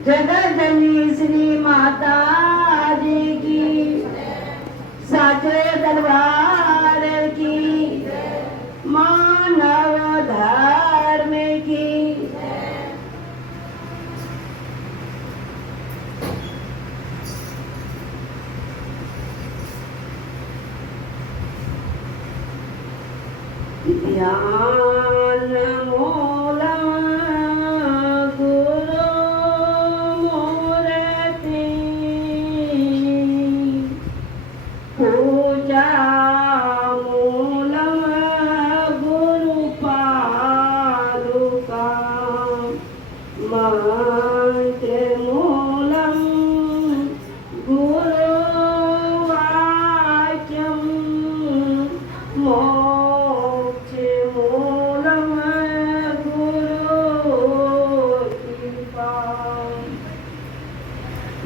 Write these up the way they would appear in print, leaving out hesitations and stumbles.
जगत श्री माता जी की, साचे दरबार की, मानव धर्म की। ध्यान मूला गुरु मूर्ति, पूजा मूलम गुरु पादुका, मंत्र मूलम गुरु वाक्यम, मोक्ष मूलम गुरु कृपा।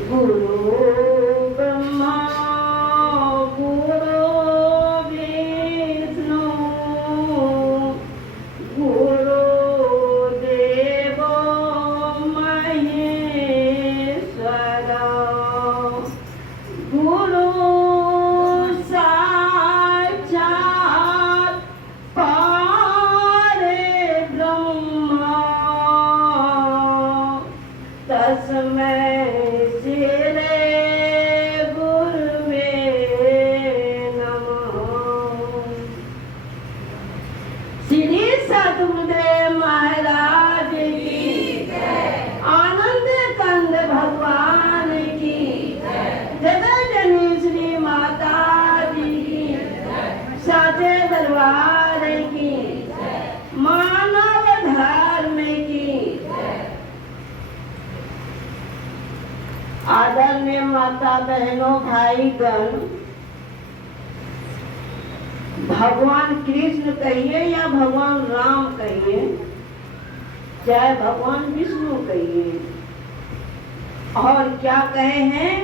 गुरु ब्रह्मा गुरु विष्णु, गुरु देवो महेश्वर, गुरु साक्षात परब्रह्म, तस्मै श्री गुरुवे नमः। श्री सतगुरुदेव महाराज की, आनंद कंद भगवान की, जगत श्री माता जी की, साचे दरबार की, मानव धर्म की। आदरणीय माता बहनों भाई गण, भगवान कृष्ण कहिए या भगवान राम कहिए, चाहे भगवान विष्णु कहिए, और क्या कहे हैं,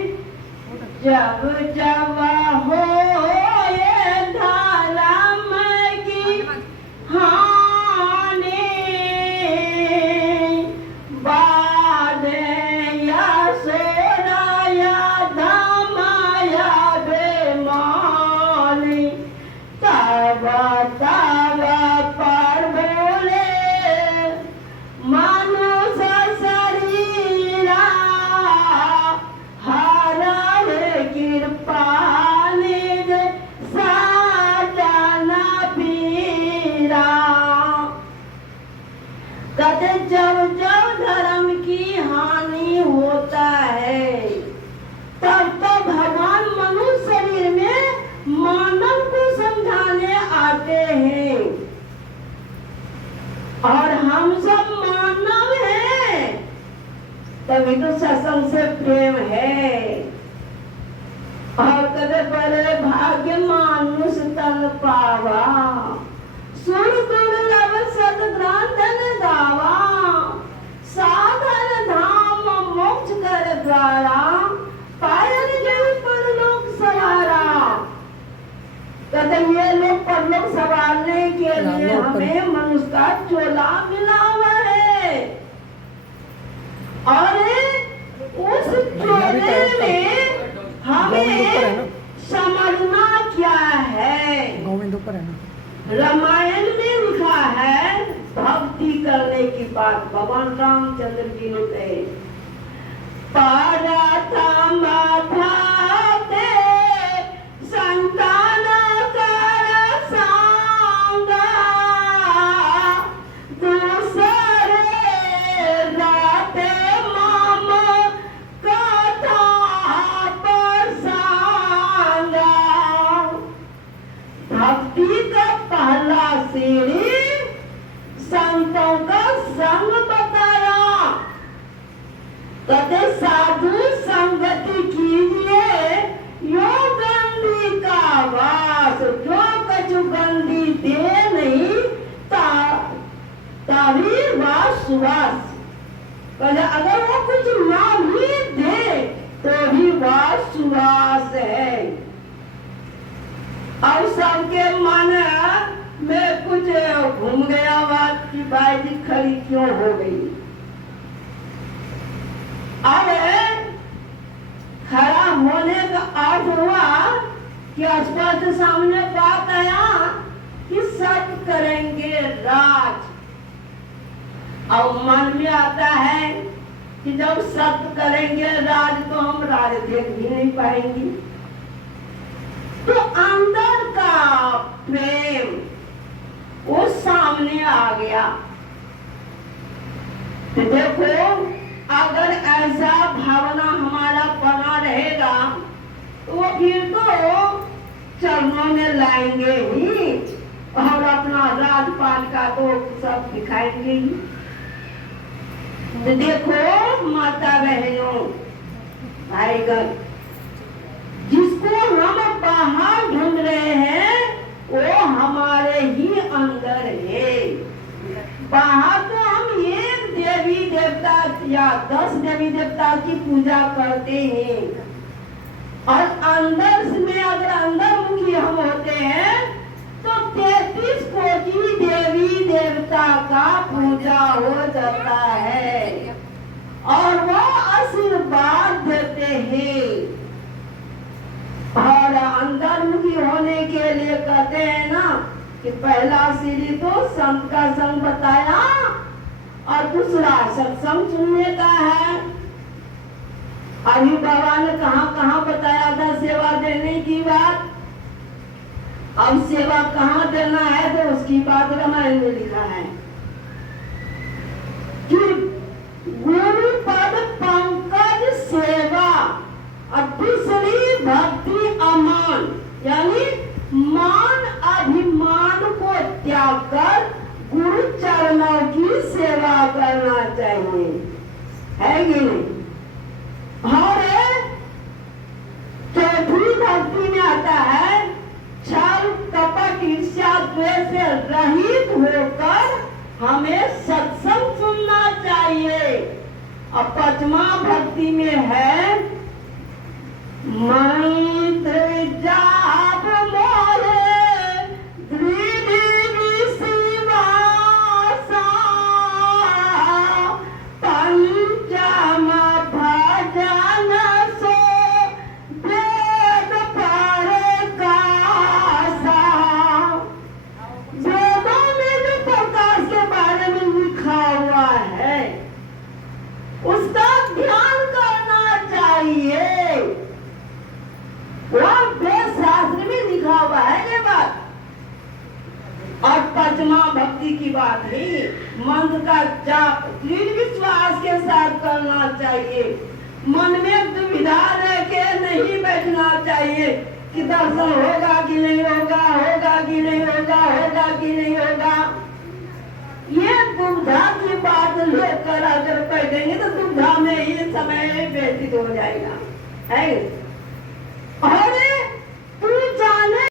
जब जब हो ये धर्म की हानि, बाद या सोना या धम या बेमानी, तब तब पर बोले मनुष्य शरीरा, हर कृपा निज साजन पीरा। कहते जब जब धर्म की हानि होता है, तब तो भगवान मनुष्य शरीर में मानव को समझाने आते हैं, और हम सब मानव हैं, तभी तो सत्संग से प्रेम है। और कदे बड़े भाग्य मानुष तन पावा, सुर दुर्लभ सद्ग्रंथ गावा, साधन धाम मोक्ष कर द्वारा, पायल जल परलोक सवारा। कहते ये लोग परलोक सवारने के लिए हमें मनुष्य का चोला मिला हुआ है, और उस चोले में हमें समझना क्या है। रामायण में लिखा है भक्ति करने की बात, भगवान रामचंद्र जी ने कहे, परतम भाते संतान कर सांगा, दूसरे राते मम कथा प्रसंगा। भक्ति का पहला सीढ़ी संतों का संग बताया। कहते साधु संगति कीजिए, यो गंदी का वास, जो कछु गंदी दे नहीं, तभी वास सुवास। कहते अगर वो कुछ ना भी दे तो भी वास सुवास है। और सबके मन में कुछ घूम गया बात कि भाई जी खड़ी क्यों हो गई। कि स्पष्ट सामने बात आया कि सब करेंगे राज। और मन में आता है कि जब सब करेंगे राज तो हम राज देख भी नहीं पाएंगे। तो अंदर का प्रेम वो सामने आ गया। तो देखो, अगर ऐसा भावना हमारा बना रहेगा तो फिर तो चरणों में लाएंगे ही और अपना राजपाल का तो सब दिखाएंगे ही। तो देखो माता बहनों भाईगण, जिसको हम बाहर ढूंढ रहे हैं वो हमारे ही अंदर है। बाहर तो हम एक देवी देवता या 10 देवी देवता की पूजा करते हैं और अंदर में अगर अंतर्मुखी हम होते हैं तो 33 कोटि देवी देवता का पूजा हो जाता है और वो आशीर्वाद देते हैं। और अंतर्मुखी होने के लिए कहते हैं ना कि पहला सीढ़ी तो संत का संग बताया और दूसरा सत्संग सुनने का है। अभी बाबा ने कहाँ बताया था सेवा देने की बात। अब सेवा कहाँ देना है तो उसकी बात रामायण में लिखा है कि गुरु पद पंकज सेवा और दूसरी भक्ति अमान, यानी मान अभिमान को त्याग कर गुरु चरणों की सेवा करना चाहिए, है कि नहीं। और चौथी भक्ति में आता है छल कपट ईर्ष्या द्वेष से रहित होकर हमें सत्संग सुनना चाहिए। और पांचवा भक्ति में है मैत्र जाप मोरे दृढ़ विश्वासा पंचम भजन सो वेद प्रकाशा। वेदों में जो प्रकाश के बारे में लिखा हुआ है उसका ध्यान करना चाहिए। शास्त्र में लिखा हुआ है ये बात। और पांचवा भक्ति की बात है मंत्र का जाप दृढ़ विश्वास के साथ करना चाहिए। मन में दुविधा रह के नहीं बैठना चाहिए कि दर्शन होगा कि नहीं होगा, होगा कि नहीं होगा, होगा कि नहीं होगा। ये दुविधा की बात लेकर अगर बैठेंगे तो दुविधा में ही समय व्यतीत हो जाएगा, है।